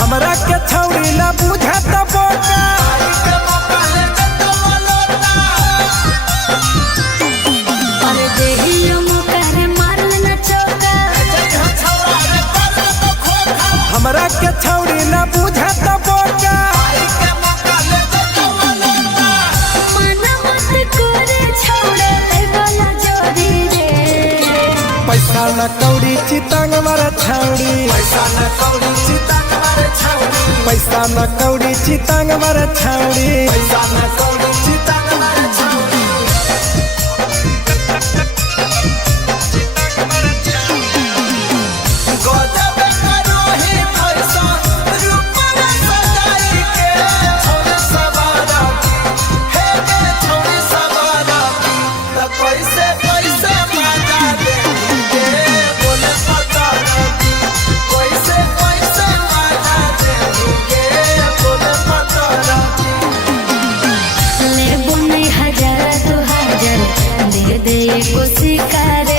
हमरा के छौड़ी ना बुझत बोका अरे देहियो मुकर मारल न चौका हमरा के छौड़ी ना बुझत बोका मन मत करे छोड़े ले वाला जोड़ी रे पैसा न कौड़ी चितंग मर छौड़ी पैसा न कौड़ी चितंग मर छौड़ी पैसा न कौड़ी चितंग मर छौड़ी पैसा न कौड़ी चितंग मर छौड़ी गजब करो ही पैसा रूपन सजाई के छोड़ सवारा हे गे छोड़ सवारा त पैसे पैसे मजा दे के बोले पता पैसे पैसे मजा दे के बोले पता ले बुने 1000 दे दे को शिकारे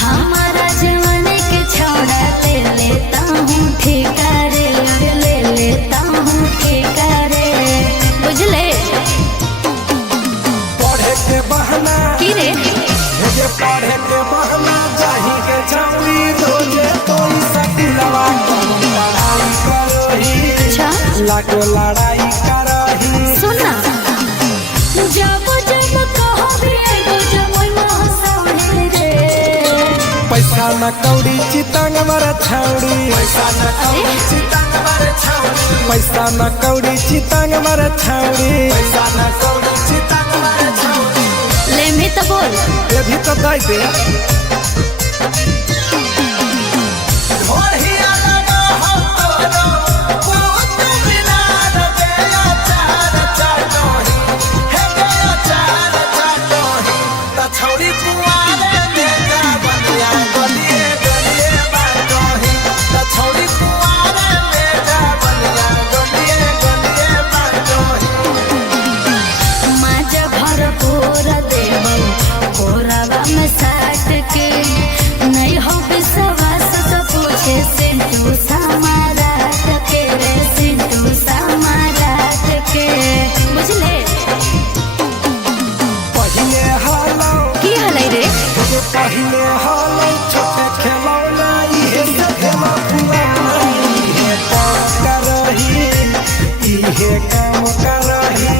हमारा जवानी के छोड़ा ले लेता हूँ ठिकारे ले लेता हूँ ठिकारे बुझले पढ़े के बहाना की रे मुझे पढ़े के बहाना जाही के छौड़ी रोजे कोई सकिलवा लड़ाई करही अच्छा लागो लड़ाई करही सुना जब जब कहो भी एगो जमोई मोहसौड़ी रे पैसा न कौड़ी चितंग मर छौड़ी पैसा न कौड़ी चितंग मर छौड़ी पैसा न कौड़ी चितंग मर छौड़ी पैसा न कौड़ी चितंग मर छौड़ी ले में तो बोल ये भी तो दाई दे छौड़ी कुआरे में जा बनिया गलिए गलिए बाटही त छौड़ी कुआरे में जा बनिया गलिए गलिए बाटही माजा भर पूरा देबो पूरावा में साट के नहीं हो विश्वास तो पूछे सिंटू समारा के रे सिंटू समारा के बुझले पहिले हालो की हलै रे जो पहिले हालो छोटे खिलौना इहे खेला पुराना इहे काम करही इहे काम करही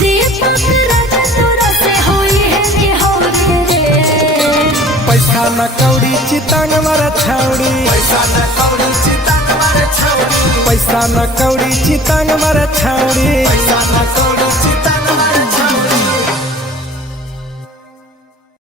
दीपक राजा तोरा से होई है कि हो रे पैसा न कौड़ी चितंग मर छौड़ी पैसा न कौड़ी चितंग मर छौड़ी पैसा न कौड़ी चितंग मर छौड़ी पैसा न कौड़ी